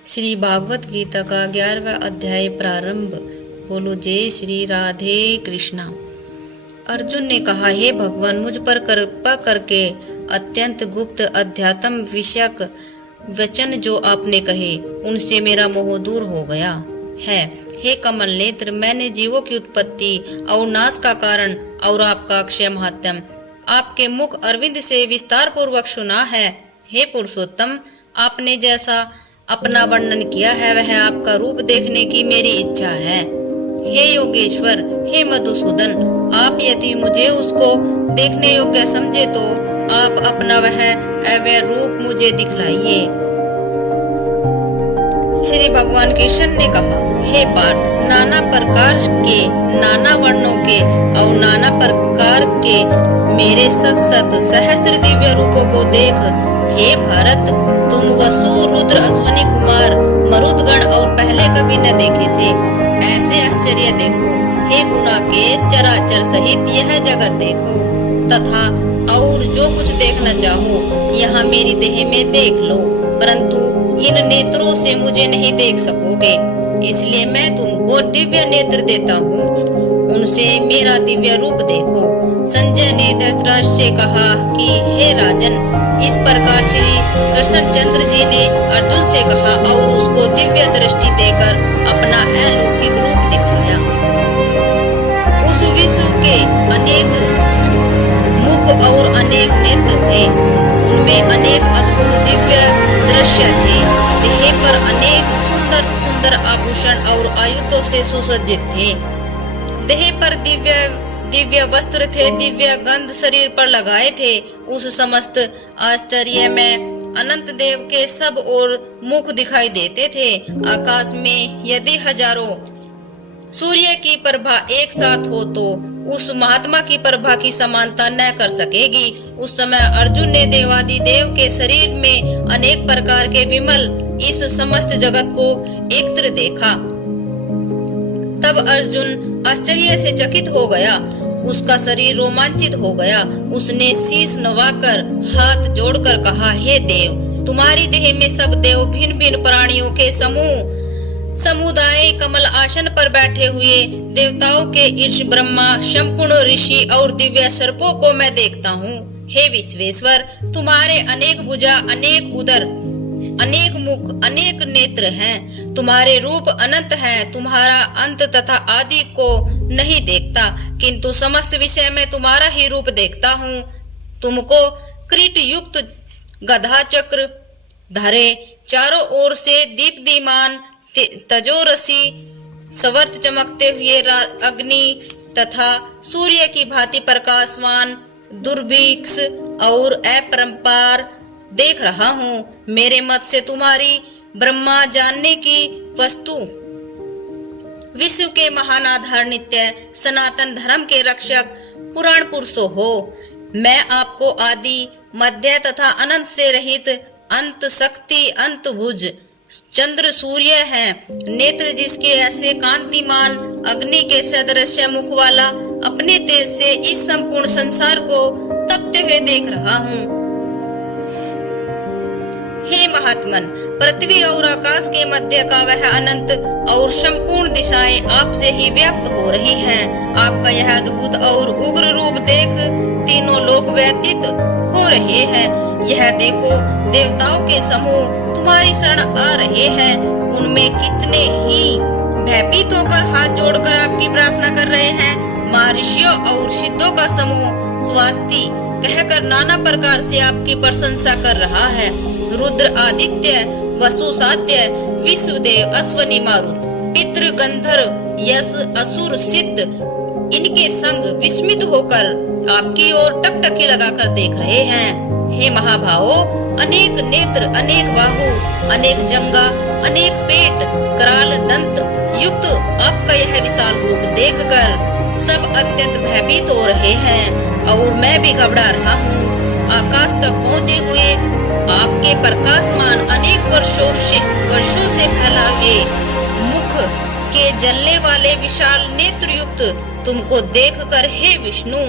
श्री भागवत गीता का 11वां अध्याय प्रारंभ। बोलो जय श्री राधे कृष्णा। अर्जुन ने कहा, हे भगवान, मुझ पर कृपा करके अत्यंत गुप्त अध्यात्म विषयक वचन जो आपने कहे उनसे मेरा मोह दूर हो गया है। हे कमल नेत्र, मैंने जीवों की उत्पत्ति और नाश का कारण और आपका अक्षय महात्म आपके मुख अरविंद से विस्तार पूर्वक सुना है। हे पुरुषोत्तम, आपने जैसा अपना वर्णन किया है वह आपका रूप देखने की मेरी इच्छा है। हे योगेश्वर, हे मधुसूदन, आप यदि मुझे उसको देखने योग्य समझे तो आप अपना वह अव्यय रूप मुझे दिखलाइए। श्री भगवान कृष्ण ने कहा, हे पार्थ, नाना प्रकार के, नाना वर्णों के और नाना प्रकार के मेरे सत सहस्त्र दिव्य रूपों को देख। हे भारत, तुम वसु, रुद्र, अश्वनी कुमार, मरुदगण और पहले कभी न देखे थे ऐसे आश्चर्य देखो। हे गुणाकेश, चराचर सहित यह जगत देखो तथा और जो कुछ देखना चाहो यहाँ मेरी देह में देख लो, परंतु इन नेत्रों से मुझे नहीं देख सकोगे, इसलिए मैं तुमको दिव्य नेत्र देता हूँ, उनसे मेरा दिव्य रूप देखो। संजय ने धृतराष्ट्र से कहा कि हे राजन, इस प्रकार श्री कृष्णचंद्र जी ने अर्जुन से कहा और उसको दिव्य दृष्टि देकर अपना अलौकिक रूप दिखाया। उस विश्व के अनेक मुख और अनेक नेत्र थे, उनमें अनेक अद्भुत दिव्य दृश्य थे। देह पर अनेक सुंदर सुंदर आभूषण और आयुधों से सुसज्जित थे। देह पर दिव्य वस्त्र थे, दिव्य गंध शरीर पर लगाए थे। उस समस्त आश्चर्य में अनंत देव के सब ओर मुख दिखाई देते थे। आकाश में यदि हजारों सूर्य की प्रभा एक साथ हो तो उस महात्मा की प्रभा की समानता न कर सकेगी। उस समय अर्जुन ने देवादिदेव के शरीर में अनेक प्रकार के विमल इस समस्त जगत को एकत्र देखा। तब अर्जुन आश्चर्य से चकित हो गया, उसका शरीर रोमांचित हो गया। उसने शीश नवाकर हाथ जोड़कर कहा, हे देव, तुम्हारी देह में सब देव भिन्न भिन्न प्राणियों के समुदाय कमल आसन पर बैठे हुए देवताओं के ईश ब्रह्मा, संपूर्ण ऋषि और दिव्य सर्पों को मैं देखता हूँ। हे विश्वेश्वर, तुम्हारे अनेक भुजा, अनेक उदर, अनेक मुख, अनेक नेत्र हैं। तुम्हारे रूप अनंत हैं। तुम्हारा अंत तथा आदि को नहीं देखता, किंतु समस्त विषय में तुम्हारा ही रूप देखता हूँ। तुमको किरीट युक्त गदा चक्र धरे, चारों ओर से दीप्तिमान तजोरसी सवर्त चमकते हुए अग्नि तथा सूर्य की भांति प्रकाशवान दुर्भिक्ष और अपरंपार देख रहा हूँ। मेरे मत से तुम्हारी ब्रह्मा जानने की वस्तु, विश्व के महान आधार, नित्य सनातन धर्म के रक्षक पुराण पुरुषों हो। मैं आपको आदि, मध्य तथा अनंत से रहित, अंत शक्ति, अंत भुज, चंद्र सूर्य है, नेत्र जिसके ऐसे कांतिमान, अग्नि के सदृश मुख वाला, अपने तेज से इस संपूर्ण संसार को तपते हुए देख रहा हूँ। हे महात्मन, पृथ्वी और आकाश के मध्य का वह अनंत और संपूर्ण दिशाएं आपसे ही व्याप्त हो रही हैं। आपका यह अद्भुत और उग्र रूप देख तीनों लोक व्यतीत हो रहे हैं। यह देखो, देवताओं के समूह तुम्हारी शरण आ रहे हैं। उनमें कितने ही भयभीत होकर हाथ जोड़कर आपकी प्रार्थना कर रहे हैं। महर्षियों और सिद्धों का समूह स्वास्ति कहकर नाना प्रकार से आपकी प्रशंसा कर रहा है। रुद्र, आदित्य, वसु, सात्य, विश्वदेव, अश्वनी, मारुत, पितृ, गंधर्व, यश, असुर, सिद्ध इनके संग विस्मित होकर आपकी ओर टकटकी लगाकर देख रहे हैं। हे महाभावो, अनेक नेत्र, अनेक बाहु, अनेक जंगा, अनेक पेट, कराल दंत युक्त आपका यह विशाल रूप देखकर सब अत्यंत भयभीत हो रहे हैं और मैं भी घबरा रहा हूँ। आकाश तक पहुँचे हुए आपके प्रकाशमान अनेक वर्षों से फैला हुए मुख के जलने वाले विशाल नेत्र युक्त तुमको देखकर हे विष्णु,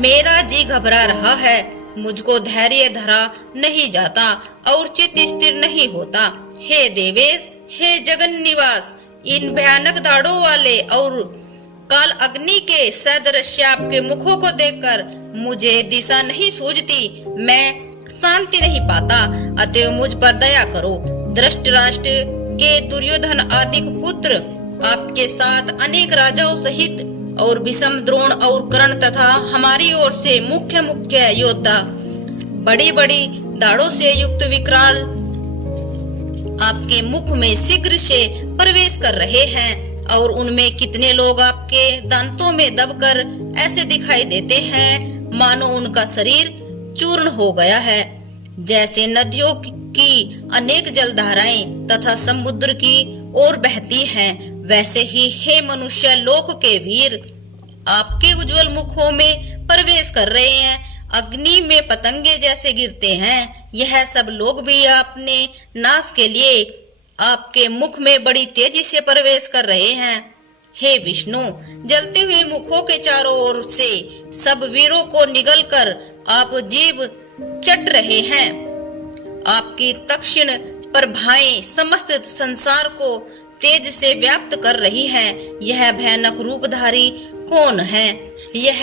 मेरा जी घबरा रहा है। मुझको धैर्य धरा नहीं जाता और चित्त स्थिर नहीं होता। हे देवेश, हे जगन निवास, इन भयानक दाढ़ों वाले और काल अग्नि के सदृश आपके मुखों को देखकर मुझे दिशा नहीं सूझती, मैं शांति नहीं पाता, अतएव मुझ पर दया करो। धृतराष्ट्र के दुर्योधन आदि पुत्र आपके साथ अनेक राजाओं सहित और भीष्म, द्रोण और कर्ण तथा हमारी ओर से मुख्य मुख्य योद्धा बड़ी बड़ी दाढ़ों से युक्त विकराल आपके मुख में शीघ्र से प्रवेश कर रहे हैं और उनमें कितने लोग आपके दांतों में दबकर ऐसे दिखाई देते हैं मानो उनका शरीर चूर्ण हो गया है। जैसे नदियों की अनेक जलधाराएं तथा समुद्र की ओर बहती हैं, वैसे ही हे मनुष्य लोक के वीर आपके उज्जवल मुखों में प्रवेश कर रहे हैं, अग्नि में पतंगे जैसे गिरते हैं। यह सब लोग भी अपने नाश के लिए आपके मुख में बड़ी तेजी से प्रवेश कर रहे हैं। हे विष्णु, जलते हुए मुखों के चारों ओर से सब वीरों को निगलकर आप जीभ चट रहे हैं। आपकी तीक्ष्ण प्रभाएं समस्त संसार को तेज से व्याप्त कर रही हैं। यह भयानक रूपधारी कौन है? यह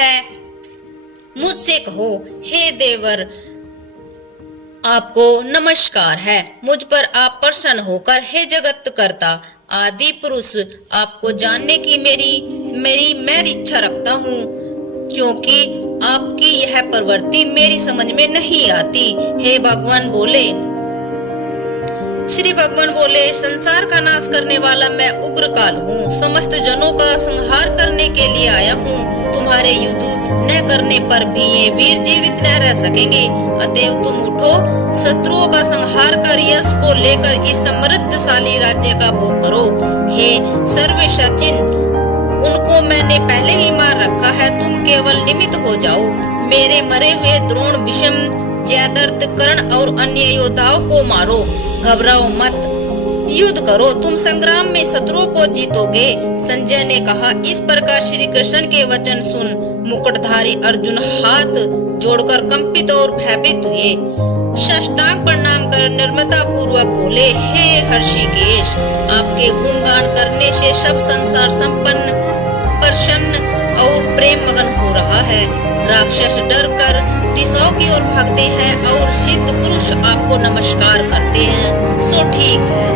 मुझसे कहो। हे देवर, आपको नमस्कार है। मुझ पर आप प्रसन्न होकर हे जगत कर्ता आदि पुरुष आपको जानने की मैं इच्छा रखता हूँ, क्योंकि आपकी यह प्रवृत्ति मेरी समझ में नहीं आती। हे भगवान बोले, श्री भगवान बोले, संसार का नाश करने वाला मैं उग्र काल हूँ, समस्त जनों का संहार करने के लिए आया हूँ। तुम्हारे युद्ध न करने पर भी ये वीर जीवित न रह सकेंगे, अतएव तुम उठो, शत्रुओं का संहार कर यश को लेकर इस समृद्धशाली राज्य का भोग करो। हे सर्वशक्तिन, उनको मैंने पहले ही मार रखा है, तुम केवल निमित्त हो जाओ। मेरे मरे हुए द्रोण, भीष्म, जयद्रथ, कर्ण और अन्य योद्धाओं को मारो, घबराओ मत, युद्ध करो, तुम संग्राम में शत्रुओं को जीतोगे। संजय ने कहा। इस प्रकार श्री कृष्ण के वचन सुन मुकुटधारी अर्जुन हाथ जोड़कर कंपित और भयभीत हुए। साष्टांग प्रणाम कर निर्ममता पूर्वक बोले, हे हर्षिकेश, आपके गुणगान करने से सब संसार संपन्न, प्रसन्न और प्रेम मगन हो रहा है। राक्षस डर कर दिशाओं की ओर भागते हैं और सिद्ध पुरुष आपको नमस्कार करते हैं, सो ठीक है।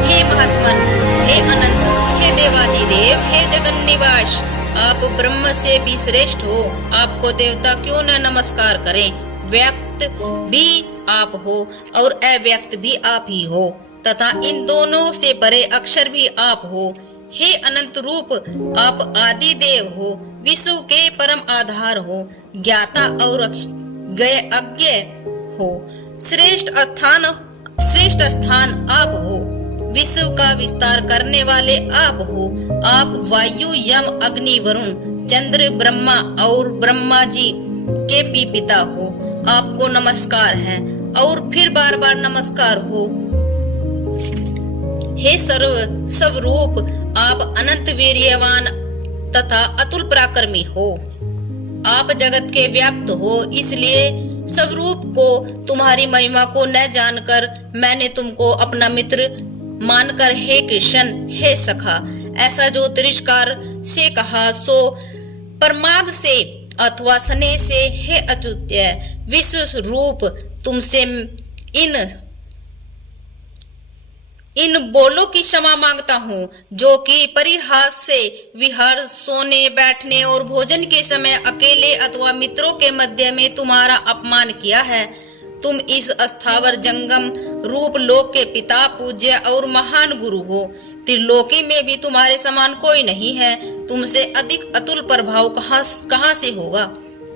हे महात्मन, हे अनंत, हे देवादिदेव, हे जगन निवास, आप ब्रह्म से भी श्रेष्ठ हो, आपको देवता क्यों न नमस्कार करें। व्यक्त भी आप हो और अव्यक्त भी आप ही हो, तथा इन दोनों से परे अक्षर भी आप हो। हे अनंत रूप, आप आदि देव हो, विश्व के परम आधार हो, ज्ञाता और अज्ञ हो, श्रेष्ठ स्थान आप हो, विश्व का विस्तार करने वाले आप हो। आप वायु, यम, अग्नि, वरुण, चंद्र, ब्रह्मा और ब्रह्मा जी के भी पिता हो। आपको नमस्कार है और फिर बार बार नमस्कार हो। हे स्वरूप, आप अनंत वीर्यवान तथा अतुल पराक्रमी हो। आप जगत के व्याप्त हो, इसलिए स्वरूप को तुम्हारी महिमा को न जानकर मैंने तुमको अपना मित्र मानकर हे कृष्ण, हे सखा, ऐसा जो तिरस्कार से कहा सो प्रमाद से अथवा स्नेह से, हे अच्युत्य विश्व रूप, तुमसे इन बोलों की क्षमा मांगता हूँ जो कि परिहास से विहार, सोने, बैठने और भोजन के समय अकेले अथवा मित्रों के मध्य में तुम्हारा अपमान किया है। तुम इस स्थावर जंगम रूप लोक के पिता, पूज्य और महान गुरु हो। त्रिलोकी में भी तुम्हारे समान कोई नहीं है, तुमसे अधिक अतुल प्रभाव कहाँ से होगा।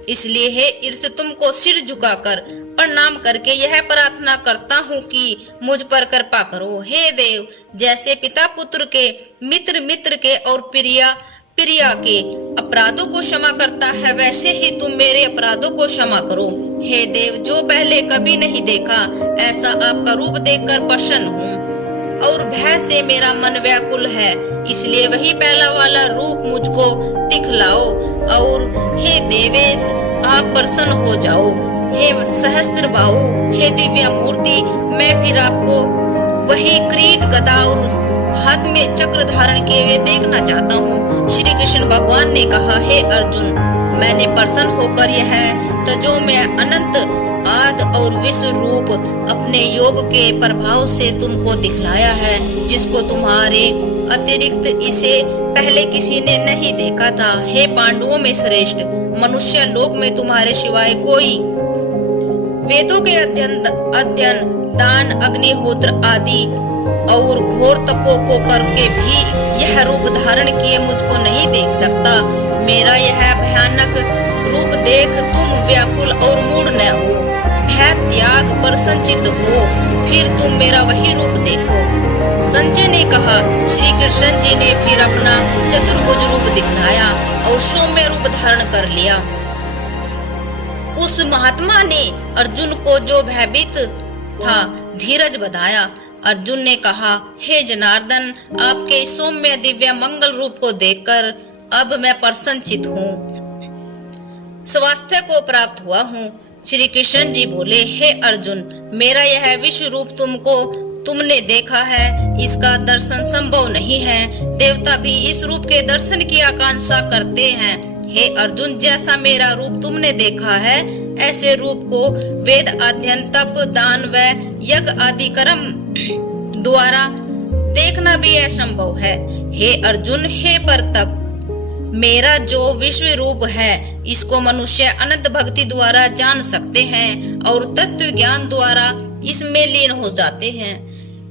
इसलिए हे ईर्ष, तुमको सिर झुकाकर प्रणाम करके यह प्रार्थना करता हूँ कि मुझ पर कृपा करो। हे देव, जैसे पिता पुत्र के, मित्र मित्र के और प्रिया के अपराधों को क्षमा करता है, वैसे ही तुम मेरे अपराधों को क्षमा करो। हे देव, जो पहले कभी नहीं देखा ऐसा आपका रूप देखकर प्रसन्न हूँ और भय से मेरा मन व्याकुल है, इसलिए वही पहला वाला रूप मुझको दिखलाओ। और हे देवेश, आप प्रसन्न हो जाओ। हे सहस्त्र बाहु, हे दिव्य मूर्ति, मैं फिर आपको वही क्रीट गदा और हाथ में चक्र धारण किए हुए देखना चाहता हूँ। श्री कृष्ण भगवान ने कहा, हे अर्जुन, मैंने प्रसन्न होकर यह तजो में अनंत आद और विश्व रूप अपने योग के प्रभाव से तुमको दिखलाया है, जिसको तुम्हारे अतिरिक्त इसे पहले किसी ने नहीं देखा था। हे पांडवों में श्रेष्ठ, मनुष्य लोक में तुम्हारे सिवाय कोई वेदों के अध्ययन दान अग्निहोत्र आदि और घोर तपों को करके भी यह रूप धारण किए मुझको नहीं देख सकता। मेरा यह भयानक रूप देख तुम व्याकुल और मूढ़ न हो, भय त्याग पर संचित हो, फिर तुम मेरा वही रूप देखो। संजय ने कहा, श्री कृष्ण जी ने फिर अपना चतुर्भुज रूप दिखलाया और सौम्य रूप धारण कर लिया। उस महात्मा ने अर्जुन को जो भयभीत था धीरज बधाया। अर्जुन ने कहा, हे जनार्दन, आपके सौम्य दिव्य मंगल रूप को देखकर अब मैं प्रसन्नचित हूँ, स्वास्थ्य को प्राप्त हुआ हूँ। श्री कृष्ण जी बोले, हे अर्जुन, मेरा यह विश्व रूप तुमने देखा है, इसका दर्शन संभव नहीं है। देवता भी इस रूप के दर्शन की आकांक्षा करते हैं। हे अर्जुन, जैसा मेरा रूप तुमने देखा है, ऐसे रूप को वेद अध्ययन तप दान व यज्ञ आदि कर्म द्वारा देखना भी असंभव है। हे अर्जुन, हे परतप, मेरा जो विश्व रूप है इसको मनुष्य अनंत भक्ति द्वारा जान सकते हैं और तत्व ज्ञान द्वारा इसमें लीन हो जाते हैं।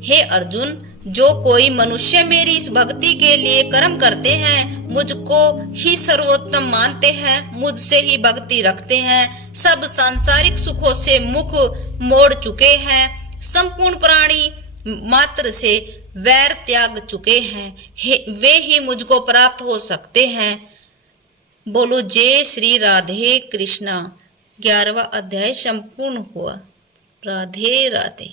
हे अर्जुन, जो कोई मनुष्य मेरी इस भक्ति के लिए कर्म करते हैं, मुझको ही सर्वोत्तम मानते हैं, मुझसे ही भक्ति रखते हैं, सब सांसारिक सुखों से मुख मोड़ चुके हैं, संपूर्ण प्राणी मात्र से वैर त्याग चुके हैं, वे ही मुझको प्राप्त हो सकते हैं। बोलो जय श्री राधे कृष्णा। 11वां अध्याय संपूर्ण हुआ। राधे राधे।